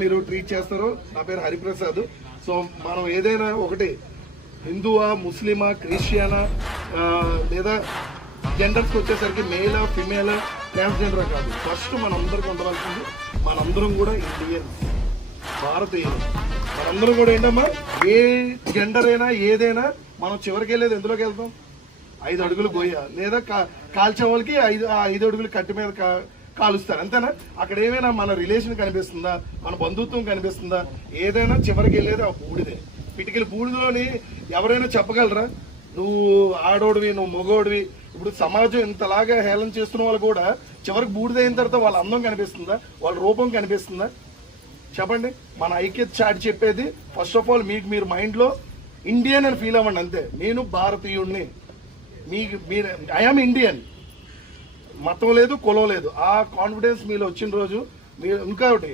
మీరు ట్రీట్ చేస్తారు. నా పేరు హరిప్రసాద్. సో మనం ఏదైనా ఒకటి హిందువా, ముస్లిమా, క్రిస్టియనా లేదా జెండర్స్కి వచ్చేసరికి మేలా, ఫిమేలా, ట్రాన్స్జెండర్ కాదు. ఫస్ట్ మనందరికి ఉండవలసింది మనందరం కూడా ఇండియన్స్, భారతీయులు. మనందరం కూడా ఏంటమ్మా, ఏ జెండర్ అయినా ఏదైనా మనం చివరికి వెళ్ళేది ఎందులోకి వెళ్తాం? 5 అడుగులు గొయ్య, లేదా కాల్చే వాళ్ళకి 5 అడుగులు కట్టి మీద కాలుస్తారు, అంతేనా? అక్కడ ఏమైనా మన రిలేషన్ కనిపిస్తుందా, మన బంధుత్వం కనిపిస్తుందా? ఏదైనా చివరికి వెళ్ళేది ఆ బూడిదే. పిటికల బూడిదలోని ఎవరైనా చెప్పగలరా నువ్వు ఆడోడివి, నువ్వు మగోడివి? ఇప్పుడు సమాజం ఇంతలాగా హేళన చేస్తున్న వాళ్ళు కూడా చివరికి బూడిదైన తర్వాత వాళ్ళ అందం కనిపిస్తుందా, వాళ్ళ రూపం కనిపిస్తుందా? చెప్పండి. మన ఐక్యత చాటి చెప్పేది ఫస్ట్ ఆఫ్ ఆల్ మీకు మీరు మైండ్లో ఇండియన్ అని ఫీల్ అవ్వండి, అంతే. నేను భారతీయుడిని, మీరు ఐఎమ్ ఇండియన్. మతం లేదు, కులం లేదు. ఆ కాన్ఫిడెన్స్ మీలో వచ్చిన రోజు మీరు ఇంకొకటి